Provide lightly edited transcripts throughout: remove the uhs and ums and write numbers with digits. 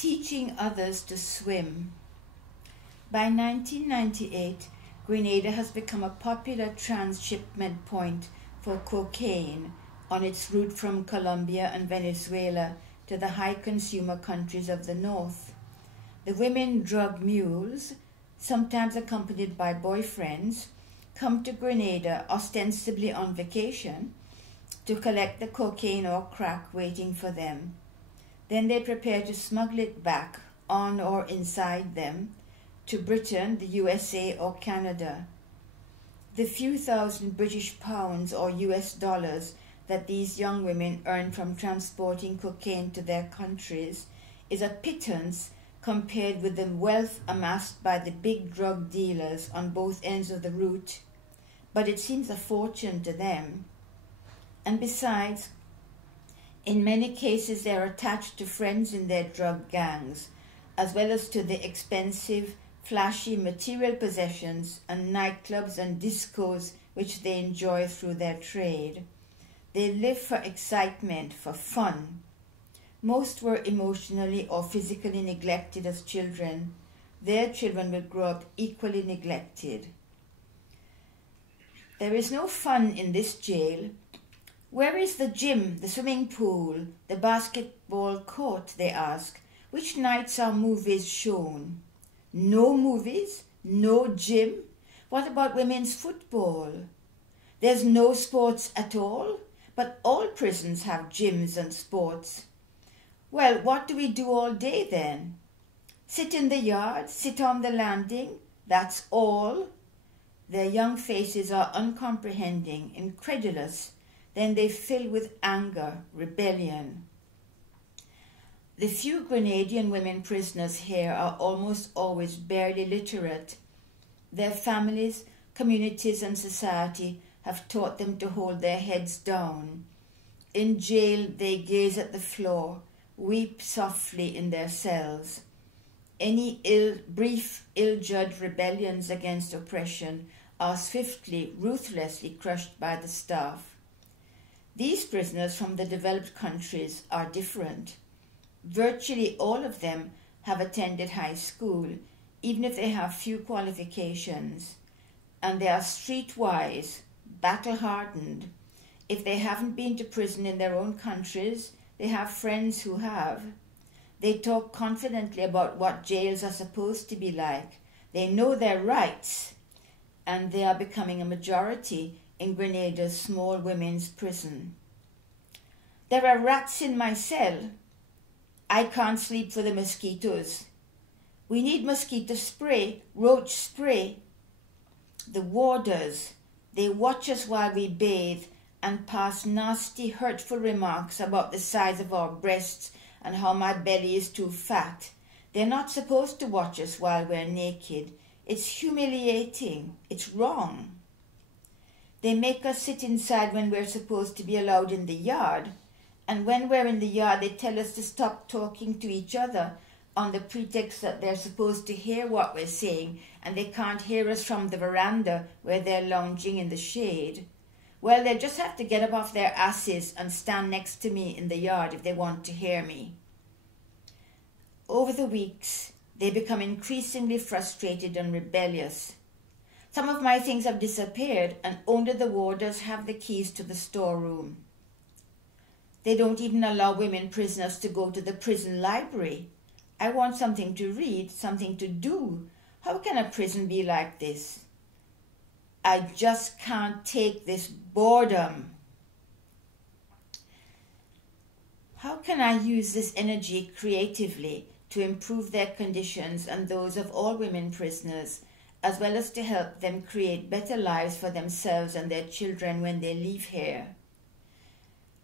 teaching others to swim. By 1998, Grenada has become a popular transshipment point for cocaine on its route from Colombia and Venezuela to the high consumer countries of the north. The women drug mules, sometimes accompanied by boyfriends, come to Grenada ostensibly on vacation to collect the cocaine or crack waiting for them. Then they prepare to smuggle it back on or inside them to Britain, the USA, or Canada. The few thousand British pounds or US dollars that these young women earn from transporting cocaine to their countries is a pittance compared with the wealth amassed by the big drug dealers on both ends of the route, but it seems a fortune to them. And besides, in many cases they are attached to friends in their drug gangs, as well as to the expensive, flashy material possessions and nightclubs and discos which they enjoy through their trade. They live for excitement, for fun. Most were emotionally or physically neglected as children. Their children will grow up equally neglected. There is no fun in this jail. Where is the gym, the swimming pool, the basketball court, they ask. Which nights are movies shown? No movies? No gym? What about women's football? There's no sports at all? But all prisons have gyms and sports. Well, what do we do all day then? Sit in the yard, sit on the landing, that's all? Their young faces are uncomprehending, incredulous. Then they fill with anger, rebellion. The few Grenadian women prisoners here are almost always barely literate. Their families, communities and society have taught them to hold their heads down. In jail they gaze at the floor, weep softly in their cells. Any brief, ill-judged rebellions against oppression are swiftly, ruthlessly crushed by the staff. These prisoners from the developed countries are different. Virtually all of them have attended high school, even if they have few qualifications, and they are streetwise, battle-hardened. If they haven't been to prison in their own countries, they have friends who have. They talk confidently about what jails are supposed to be like. They know their rights, and they are becoming a majority in Grenada's small women's prison. There are rats in my cell. I can't sleep for the mosquitoes. We need mosquito spray, roach spray. The warders, they watch us while we bathe and pass nasty, hurtful remarks about the size of our breasts and how my belly is too fat. They're not supposed to watch us while we're naked. It's humiliating. It's wrong. They make us sit inside when we're supposed to be allowed in the yard. And when we're in the yard, they tell us to stop talking to each other on the pretext that they're supposed to hear what we're saying and they can't hear us from the veranda where they're lounging in the shade. Well, they just have to get up off their asses and stand next to me in the yard if they want to hear me. Over the weeks, they become increasingly frustrated and rebellious. Some of my things have disappeared and only the warders have the keys to the storeroom. They don't even allow women prisoners to go to the prison library. I want something to read, something to do. How can a prison be like this? I just can't take this boredom. How can I use this energy creatively to improve their conditions and those of all women prisoners, as well as to help them create better lives for themselves and their children when they leave here?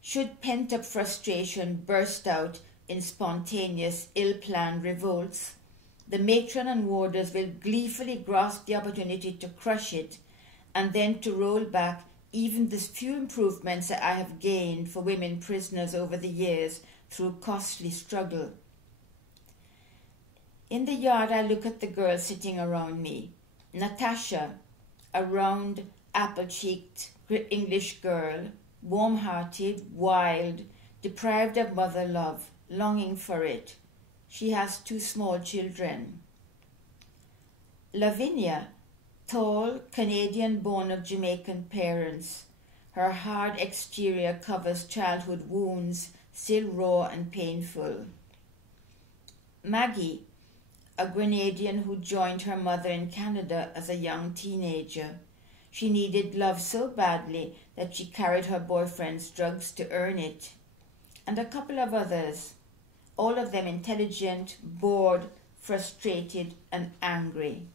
Should pent-up frustration burst out in spontaneous, ill-planned revolts, the matron and warders will gleefully grasp the opportunity to crush it and then to roll back even the few improvements that I have gained for women prisoners over the years through costly struggle. In the yard, I look at the girls sitting around me. Natasha, a round, apple-cheeked English girl, warm-hearted, wild, deprived of mother love, longing for it. She has 2 small children. Lavinia, tall, Canadian-born of Jamaican parents. Her hard exterior covers childhood wounds, still raw and painful. Maggie, a Grenadian who joined her mother in Canada as a young teenager. She needed love so badly that she carried her boyfriend's drugs to earn it. And a couple of others, all of them intelligent, bored, frustrated, and angry.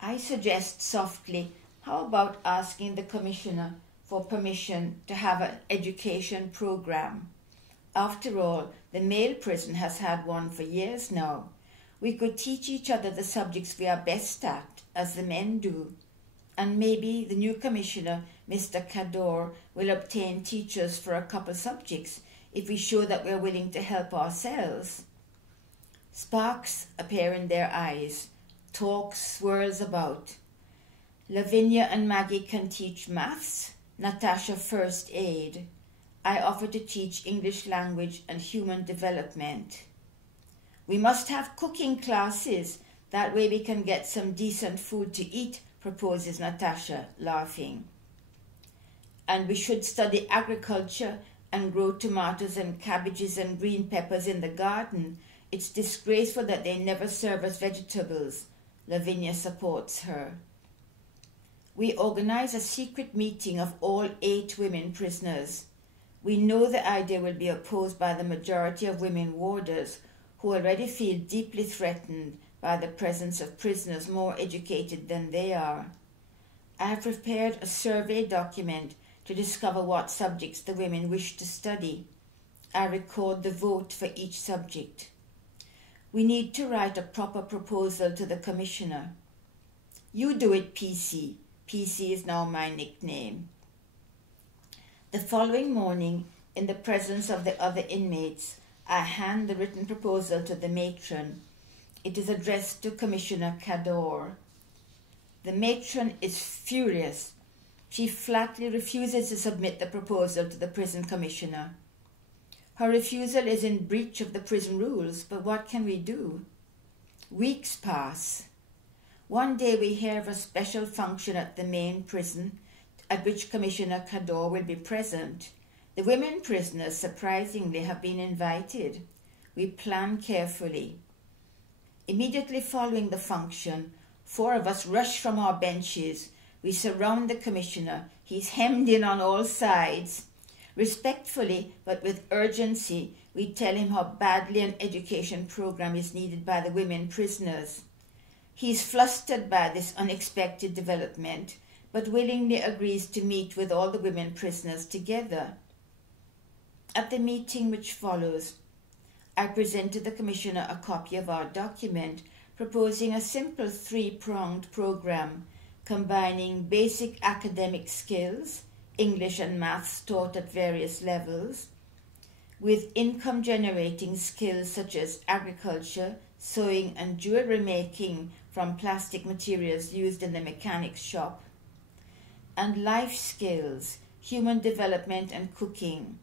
I suggest softly, how about asking the commissioner for permission to have an education program? After all, the male prison has had one for years now. We could teach each other the subjects we are best at, as the men do. And maybe the new commissioner, Mr. Cador, will obtain teachers for a couple subjects if we show that we are willing to help ourselves. Sparks appear in their eyes. Talk swirls about. Lavinia and Maggie can teach maths, Natasha first aid. I offer to teach English language and human development. We must have cooking classes. That way we can get some decent food to eat, proposes Natasha, laughing. And we should study agriculture and grow tomatoes and cabbages and green peppers in the garden. It's disgraceful that they never serve us vegetables. Lavinia supports her. We organize a secret meeting of all 8 women prisoners. We know the idea will be opposed by the majority of women warders who already feel deeply threatened by the presence of prisoners more educated than they are. I have prepared a survey document to discover what subjects the women wish to study. I record the vote for each subject. We need to write a proper proposal to the commissioner. You do it, PC. PC is now my nickname. The following morning, in the presence of the other inmates, I hand the written proposal to the matron. It is addressed to Commissioner Cador. The matron is furious. She flatly refuses to submit the proposal to the prison commissioner. Her refusal is in breach of the prison rules, but what can we do? Weeks pass. One day we hear of a special function at the main prison at which Commissioner Cador will be present. The women prisoners, surprisingly, have been invited. We plan carefully. Immediately following the function, 4 of us rush from our benches. We surround the commissioner. He's hemmed in on all sides. Respectfully, but with urgency, we tell him how badly an education program is needed by the women prisoners. He's flustered by this unexpected development, but willingly agrees to meet with all the women prisoners together. At the meeting which follows, I present to the commissioner a copy of our document proposing a simple 3-pronged program combining basic academic skills, English and maths taught at various levels, with income-generating skills such as agriculture, sewing and jewelry making from plastic materials used in the mechanics shop, and life skills, human development and cooking.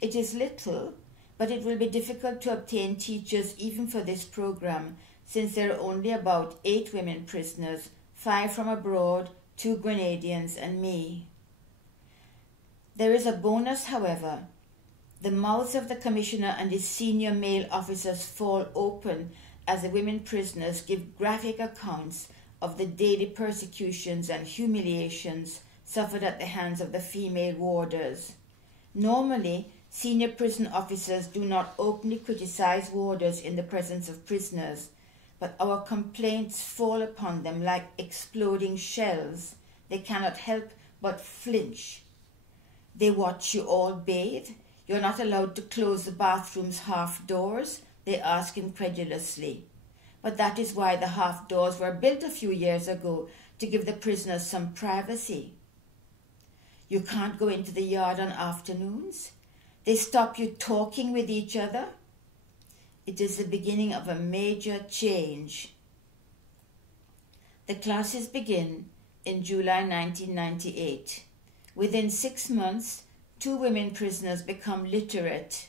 It is little, but it will be difficult to obtain teachers even for this program, since there are only about 8 women prisoners, 5 from abroad, 2 Grenadians and me. There is a bonus, however. The mouths of the commissioner and his senior male officers fall open as the women prisoners give graphic accounts of the daily persecutions and humiliations suffered at the hands of the female warders. Normally, senior prison officers do not openly criticize warders in the presence of prisoners, but our complaints fall upon them like exploding shells. They cannot help but flinch. They watch you all bathe. You're not allowed to close the bathroom's half doors, they ask incredulously. But that is why the half doors were built a few years ago, to give the prisoners some privacy. You can't go into the yard on afternoons. They stop you talking with each other. It is the beginning of a major change. The classes begin in July 1998. Within 6 months, 2 women prisoners become literate.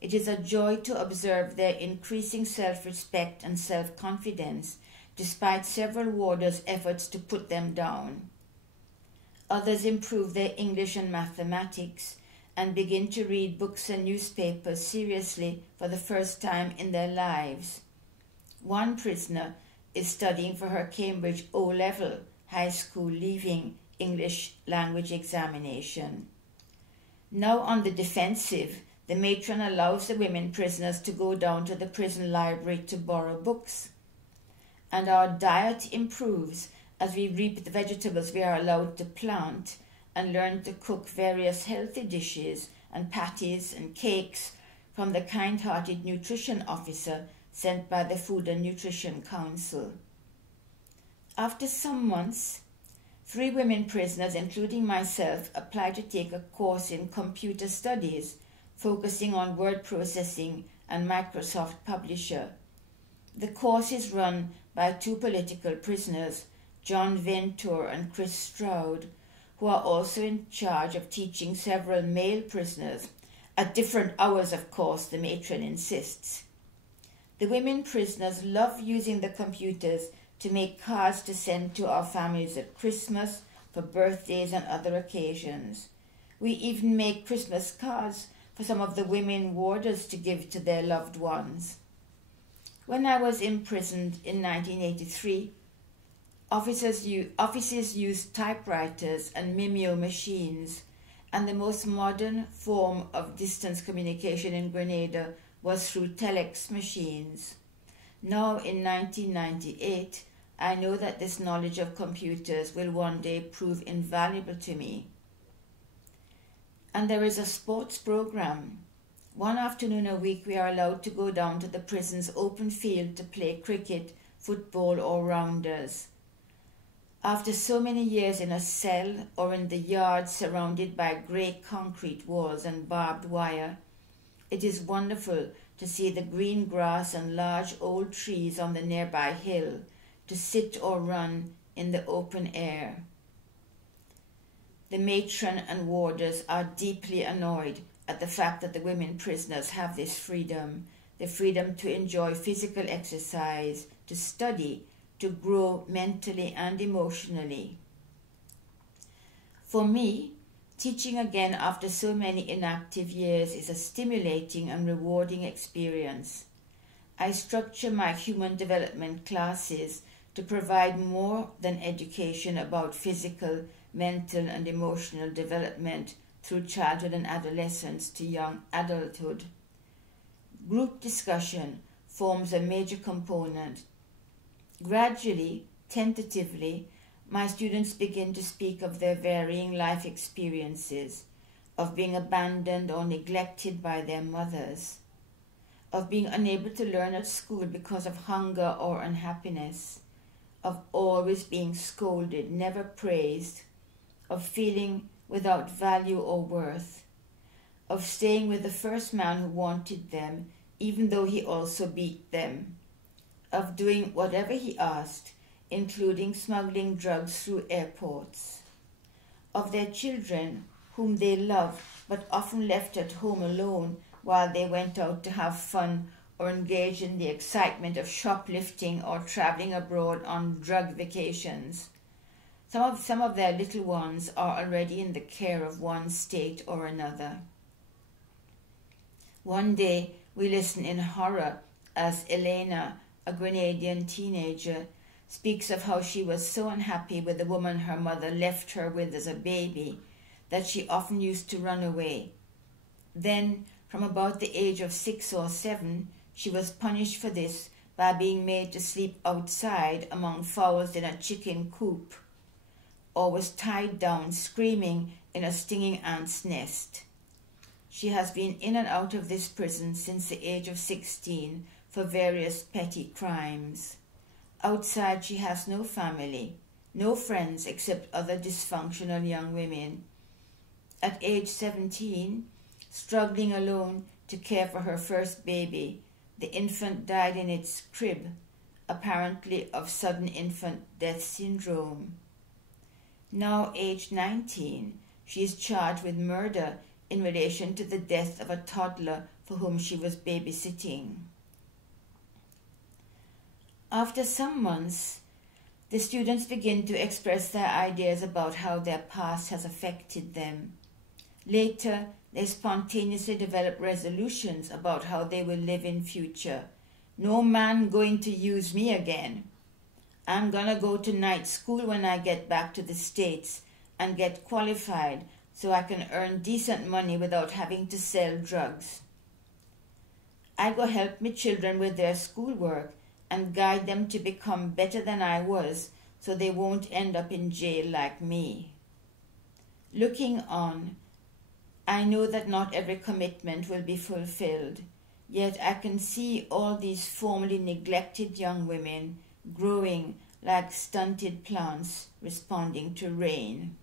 It is a joy to observe their increasing self-respect and self-confidence, despite several warders' efforts to put them down. Others improve their English and mathematics and begin to read books and newspapers seriously for the first time in their lives. One prisoner is studying for her Cambridge O-level high school leaving English language examination. Now on the defensive, the matron allows the women prisoners to go down to the prison library to borrow books. And our diet improves as we reap the vegetables we are allowed to plant and learn to cook various healthy dishes and patties and cakes from the kind-hearted nutrition officer sent by the Food and Nutrition Council. After some months, 3 women prisoners, including myself, applied to take a course in computer studies, focusing on word processing and Microsoft Publisher. The course is run by 2 political prisoners, John Venture and Chris Stroud, who are also in charge of teaching several male prisoners, at different hours, of course, the matron insists. The women prisoners love using the computers to make cards to send to our families at Christmas, for birthdays and other occasions. We even make Christmas cards for some of the women warders to give to their loved ones. When I was imprisoned in 1983, officers used typewriters and Mimeo machines, and the most modern form of distance communication in Grenada was through telex machines. Now, in 1998, I know that this knowledge of computers will one day prove invaluable to me. And there is a sports program. One afternoon a week we are allowed to go down to the prison's open field to play cricket, football or rounders. After so many years in a cell or in the yard surrounded by grey concrete walls and barbed wire, it is wonderful to see the green grass and large old trees on the nearby hill, to sit or run in the open air. The matron and warders are deeply annoyed at the fact that the women prisoners have this freedom, the freedom to enjoy physical exercise, to study, to grow mentally and emotionally. For me, teaching again after so many inactive years is a stimulating and rewarding experience. I structure my human development classes to provide more than education about physical, mental and emotional development through childhood and adolescence to young adulthood. Group discussion forms a major component. Gradually, tentatively, my students begin to speak of their varying life experiences, of being abandoned or neglected by their mothers, of being unable to learn at school because of hunger or unhappiness, of always being scolded, never praised, of feeling without value or worth, of staying with the first man who wanted them, even though he also beat them, of doing whatever he asked, including smuggling drugs through airports, of their children whom they loved but often left at home alone while they went out to have fun or engage in the excitement of shoplifting or traveling abroad on drug vacations. Some of their little ones are already in the care of one state or another. One day we listen in horror as Elena, a Grenadian teenager, speaks of how she was so unhappy with the woman her mother left her with as a baby that she often used to run away. Then, from about the age of 6 or 7, she was punished for this by being made to sleep outside among fowls in a chicken coop, or was tied down screaming in a stinging ant's nest. She has been in and out of this prison since the age of 16 for various petty crimes. Outside she has no family, no friends except other dysfunctional young women. At age 17, struggling alone to care for her first baby, the infant died in its crib, apparently of sudden infant death syndrome. Now aged 19, she is charged with murder in relation to the death of a toddler for whom she was babysitting. After some months, the students begin to express their ideas about how their past has affected them. Later, they spontaneously develop resolutions about how they will live in future. No man going to use me again. I'm gonna go to night school when I get back to the States and get qualified so I can earn decent money without having to sell drugs. I go help my children with their schoolwork and guide them to become better than I was so they won't end up in jail like me. Looking on, I know that not every commitment will be fulfilled, yet I can see all these formerly neglected young women growing like stunted plants responding to rain.